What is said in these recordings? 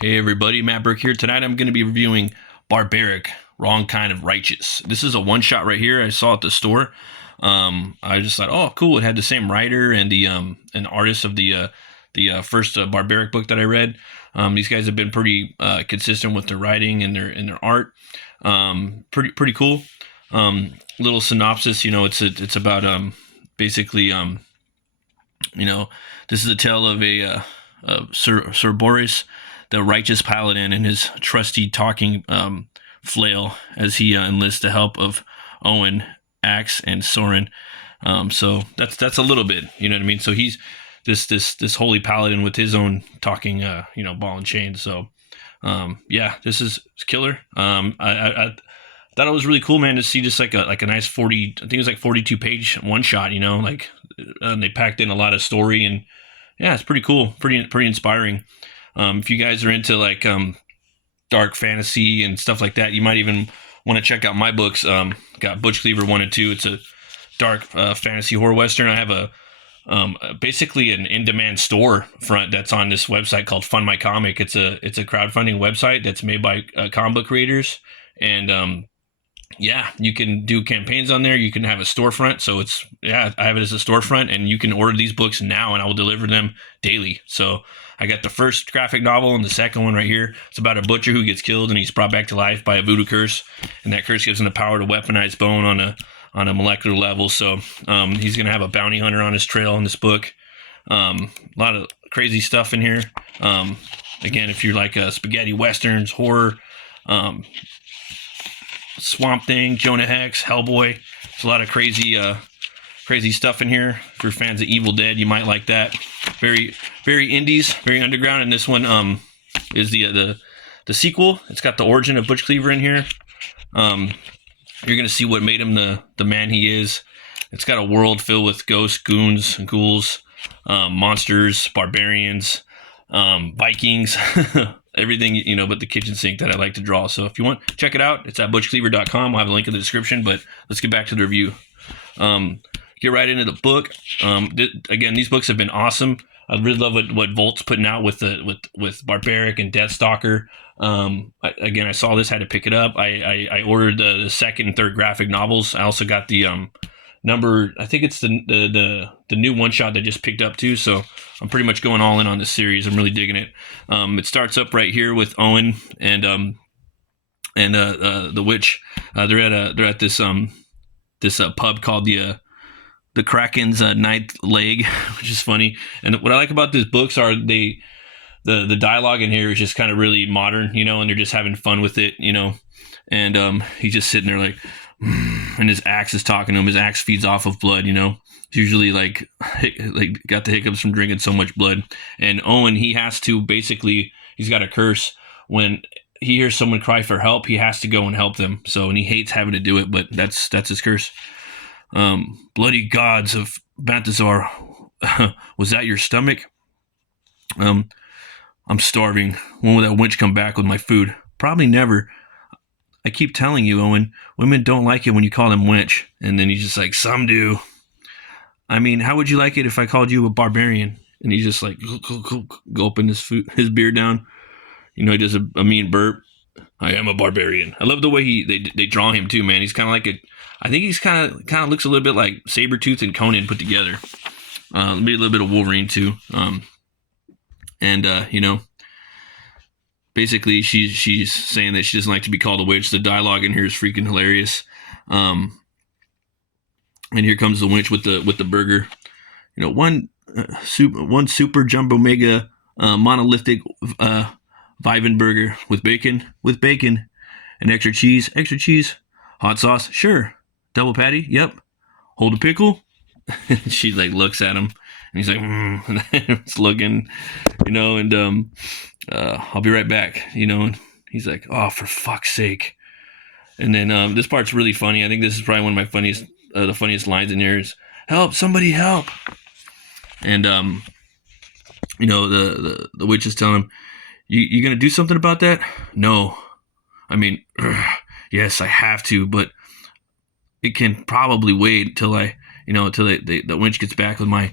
Hey everybody, Matt Burke here. Tonight I'm going to be reviewing Barbaric, Wrong Kind of Righteous. This is a one shot right here. I saw at the store. I just thought, oh, cool. It had the same writer and the an artist of the first Barbaric book that I read. These guys have been pretty consistent with their writing and their art. Pretty cool. Little synopsis. It's about basically you know this is a tale of Sir Boris, the righteous paladin, and his trusty talking flail as he enlists the help of Owen, Axe, and Soren. So that's a little bit, you know what I mean. So he's this holy paladin with his own talking, ball and chain. So yeah, this is killer. I thought it was really cool, man, to see just like a nice 40. I think it was like 42-page one shot. And they packed in a lot of story, and yeah, it's pretty cool, pretty inspiring. If you guys are into like dark fantasy and stuff like that, you might even want to check out my books. Got Butch Cleaver 1 and 2. It's a dark fantasy horror western. I have basically an in-demand store front that's on this website called Fund My Comic. It's a crowdfunding website that's made by comic book creators, and yeah, you can do campaigns on there. You can have a storefront. So I have it as a storefront, and you can order these books now, and I will deliver them daily. So I got the first graphic novel and the second one right here. It's about a butcher who gets killed and he's brought back to life by a voodoo curse, and that curse gives him the power to weaponize bone on a molecular level. So he's gonna have a bounty hunter on his trail in this book. A lot of crazy stuff in here. Again, if you're like spaghetti westerns, horror, Swamp Thing, Jonah Hex, Hellboy. There's a lot of crazy stuff in here. If you're fans of Evil Dead, you might like that. Very indies, very underground. And this one is the sequel. It's got the origin of Butch Cleaver in here. You're gonna see what made him the man he is. It's got a world filled with ghosts, goons, and ghouls, monsters, barbarians, Vikings. Everything, but the kitchen sink that I like to draw. So if you want, check it out. It's at butchcleaver.com. I'll have a link in the description, but let's get back to the review. Get right into the book. Again, these books have been awesome. I really love what Volt's putting out with Barbaric and Deathstalker. I saw this, had to pick it up. I ordered the second and third graphic novels. I also got the number, I think it's the new one shot that just picked up too. So I'm pretty much going all in on this series. I'm really digging it. It starts up right here with Owen and the witch. They're at this pub called the Kraken's Ninth Leg, which is funny. And what I like about these books are the dialogue in here is just kind of really modern, and they're just having fun with it, and he's just sitting there like, and his axe is talking to him. His axe feeds off of blood, It's usually like got the hiccups from drinking so much blood. And Owen, he has to basically, he's got a curse. When he hears someone cry for help, he has to go and help them. So, and he hates having to do it, but that's his curse. Bloody gods of Balthazar, was that your stomach? I'm starving. When will that wench come back with my food? Probably never. I keep telling you, Owen, women don't like it when you call them wench. And then he's just like, some do. I mean, how would you like it if I called you a barbarian? And he's just like, gulping his beer down. He does a mean burp. I am a barbarian. I love the way they draw him too, man. He's kind of like I think he's kind of looks a little bit like Sabretooth and Conan put together. Maybe a little bit of Wolverine too. Basically, she's saying that she doesn't like to be called a witch. The dialogue in here is freaking hilarious. And here comes the witch with the burger. One super jumbo mega monolithic Viven burger with bacon, and extra cheese, hot sauce, sure, double patty, yep, hold a pickle. She like looks at him, and he's like, it's looking, and I'll be right back, and he's like, oh, for fuck's sake. And then this part's really funny. I think this is probably one of my the funniest lines in here is, help, somebody help. And the witch is telling him, you gonna do something about that? No. I mean, yes, I have to, but it can probably wait till the winch gets back with my,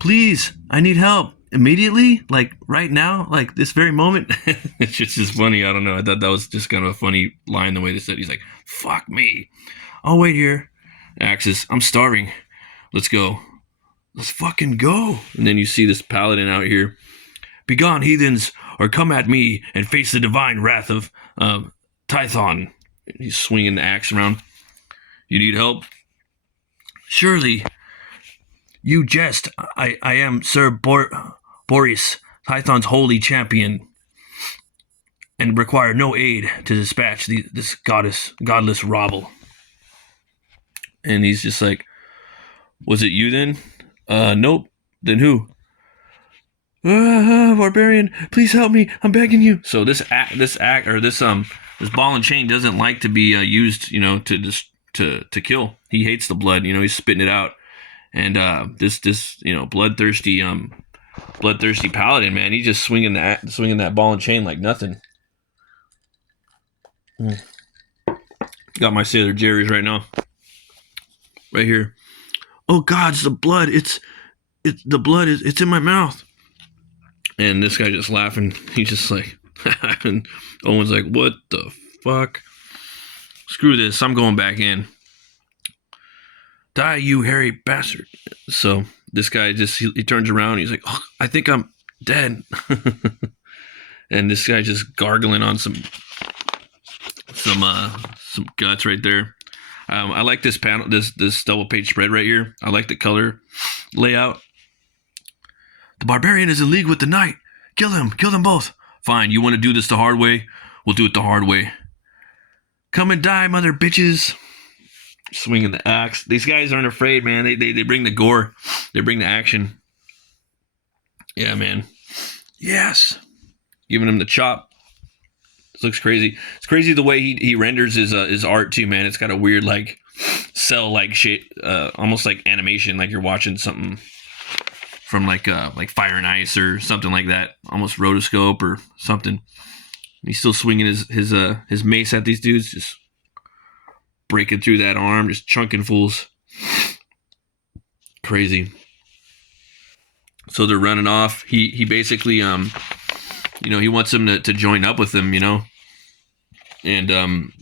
please, I need help. immediately, like right now, like this very moment. It's just funny. I don't know. I thought that was just kind of a funny line the way they said. He's like, "Fuck me. I'll wait here." Axis, I'm starving. Let's go. Let's fucking go. And then you see this paladin out here. Begone, heathens, or come at me and face the divine wrath of Tython. He's swinging the axe around. You need help? Surely. You jest. I am Sir Boreas, Tython's holy champion, and require no aid to dispatch this godless rabble. And he's just like, was it you then? Nope. Then who? Barbarian, please help me. I'm begging you. So this ball and chain doesn't like to be used, to kill. He hates the blood. He's spitting it out. And this bloodthirsty paladin, man, he's just swinging that ball and chain like nothing. Got my Sailor Jerry's right now, right here. Oh God, it's the blood. It's the blood. It's in my mouth. And this guy just laughing. He's just like, and Owen's like, what the fuck? Screw this. I'm going back in. Die, you hairy bastard. So this guy he turns around. He's like, oh, I think I'm dead. And this guy just gargling on some guts right there. I like this panel, this double page spread right here. I like the color layout. The barbarian is in league with the knight. Kill him. Kill them both. Fine, you want to do this the hard way? We'll do it the hard way. Come and die, mother bitches. Swinging the axe. These guys aren't afraid, man. They bring the gore. They bring the action. Yeah, man. Yes. Giving him the chop. This looks crazy. It's crazy the way he renders his art too, man. It's got a weird like cell-like shape, almost like animation, like you're watching something from like Fire and Ice or something like that, almost rotoscope or something. He's still swinging his mace at these dudes, just breaking through that arm, just chunking fools. Crazy. So they're running off. He basically he wants them to join up with him, and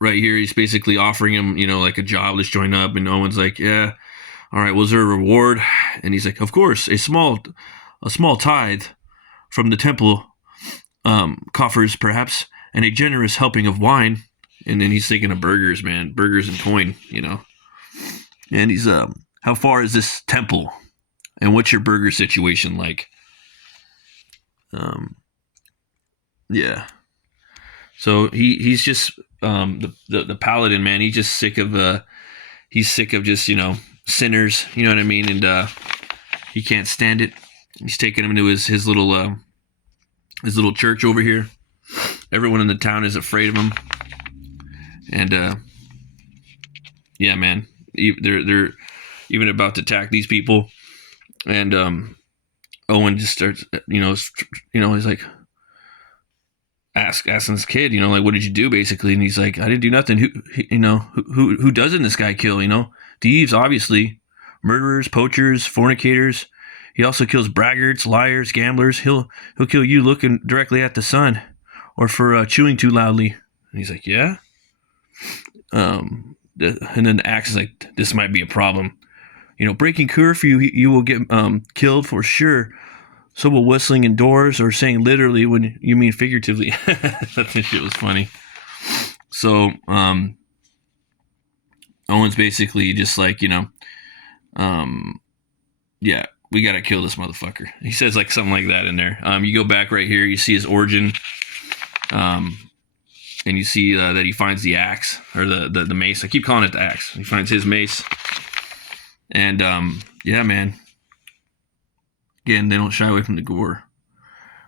right here he's basically offering him, like a job. Let's join up. And Owen's like, yeah. All right, was there a reward? And he's like, of course, a small tithe from the temple coffers, perhaps, and a generous helping of wine. And then he's thinking of burgers, man, burgers and coin, And he's, how far is this temple? And what's your burger situation like? Yeah. So he's just the paladin, man. He's just sick of just sinners, you know what I mean, and he can't stand it. He's taking him to his little church over here. Everyone in the town is afraid of him, and yeah, man, they're even about to attack these people, and Owen just starts, he's like asking this kid, like, what did you do, basically, and he's like, I didn't do nothing. Who doesn't this guy kill? Thieves, obviously, murderers, poachers, fornicators. He also kills braggarts, liars, gamblers. He'll kill you looking directly at the sun, or for chewing too loudly. And he's like, yeah. And then the axe is like, this might be a problem. Breaking curfew, you will get killed for sure. So will whistling indoors, or saying literally when you mean figuratively. That shit was funny. So, Owen's basically just like, yeah, we gotta kill this motherfucker. He says like something like that in there. You go back right here, you see his origin, and you see that he finds the axe, or the mace. I keep calling it the axe. He finds his mace, and yeah, man. Again, they don't shy away from the gore.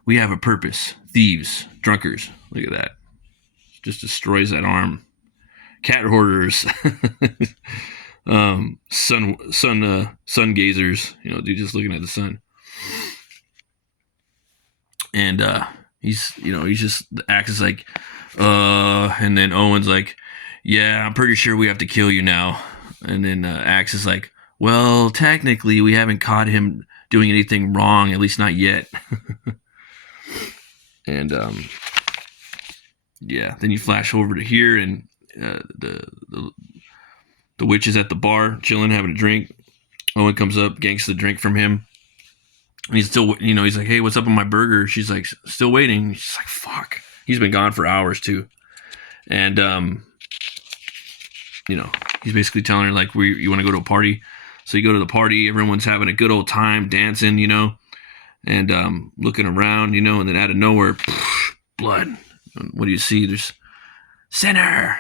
We have a purpose. Thieves, drunkards. Look at that. Just destroys that arm. Cat hoarders. Sun gazers. Dude just looking at the sun. And he's just, the axe is like, and then Owen's like, yeah, I'm pretty sure we have to kill you now. And then Axe is like, well, technically we haven't caught him doing anything wrong, at least not yet. And yeah, then you flash over to here, and the witch is at the bar chilling, having a drink. Owen comes up, ganks the drink from him. And he's still, he's like, hey, what's up on my burger? She's like, still waiting. She's like, fuck. He's been gone for hours too. And, he's basically telling her, like, you want to go to a party? So you go to the party. Everyone's having a good old time, dancing, and looking around, and then out of nowhere, blood. What do you see? There's sinner.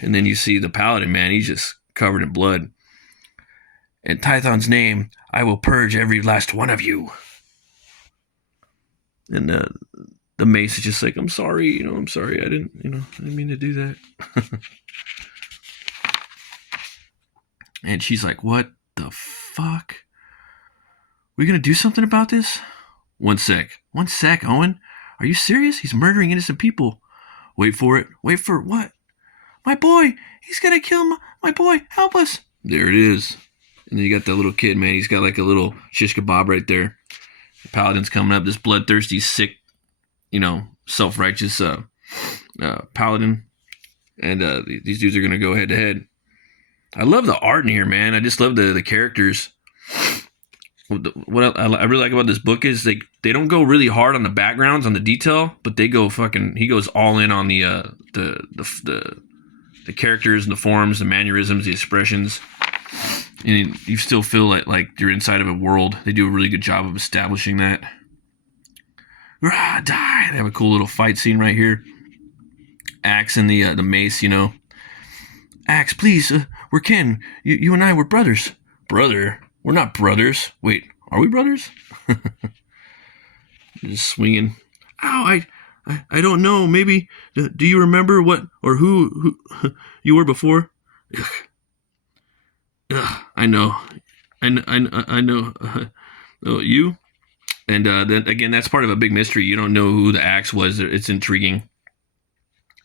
And then you see the paladin, man. He's just covered in blood. In Tython's name, I will purge every last one of you. And the mace is just like, I'm sorry, I'm sorry. I didn't mean to do that. And she's like, what the fuck? We gonna do something about this? One sec, Owen. Are you serious? He's murdering innocent people. Wait for it. Wait for what? My boy! He's gonna kill my boy! Help us! There it is. And then you got that little kid, man. He's got like a little shish kebab right there. The paladin's coming up. This bloodthirsty, sick, self-righteous paladin. And these dudes are going to go head to head. I love the art in here, man. I just love the characters. What I really like about this book is they don't go really hard on the backgrounds, on the detail, but they go he goes all in on the characters and the forms, the mannerisms, the expressions. And you still feel like you're inside of a world. They do a really good job of establishing that. Die! They have a cool little fight scene right here. Axe and the mace, Axe, please, we're kin. You and I, we're brothers. Brother? We're not brothers. Wait, are we brothers? Just swinging. Ow! I don't know. Maybe. Do you remember what or who you were before? I know. Oh, you? And then again, that's part of a big mystery. You don't know who the axe was. It's intriguing.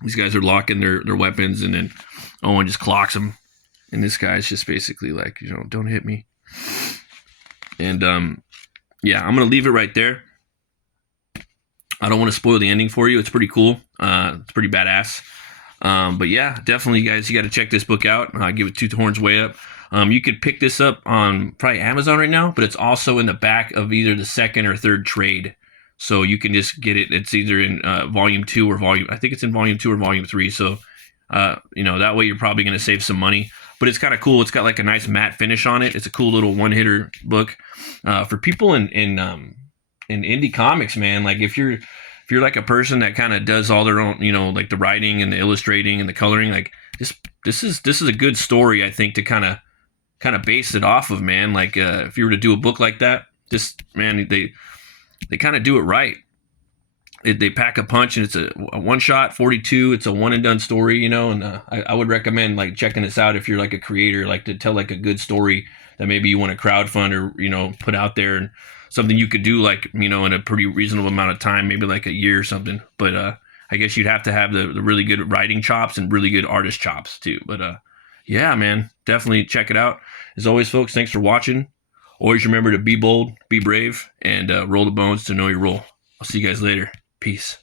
These guys are locking their weapons, and then Owen just clocks them. And this guy's just basically like, don't hit me. And yeah, I'm gonna leave it right there. I don't want to spoil the ending for you. It's pretty cool. It's pretty badass. But yeah, definitely, guys, you got to check this book out. Give it 2 horns way up. You could pick this up on probably Amazon right now, but it's also in the back of either the second or third trade. So you can just get it. It's either in volume 2 or I think it's in volume 2 or volume 3. So, that way you're probably going to save some money. But it's kind of cool. It's got like a nice matte finish on it. It's a cool little one-hitter book for people in indie comics, man. Like if you're like a person that kind of does all their own, like the writing and the illustrating and the coloring, like this is a good story, I think, to kind of base it off of, man. Like if you were to do a book like that, man, they kind of do it right. They pack a punch, and it's a one shot 42. It's a one and done story, and I would recommend like checking this out if you're like a creator, like to tell like a good story that maybe you want to crowdfund or put out there, and something you could do like in a pretty reasonable amount of time, maybe like a year or something. But I guess you'd have to have the really good writing chops and really good artist chops too. But yeah, man, definitely check it out. As always, folks, thanks for watching. Always remember to be bold, be brave, and roll the bones to know your role. I'll see you guys later. Peace.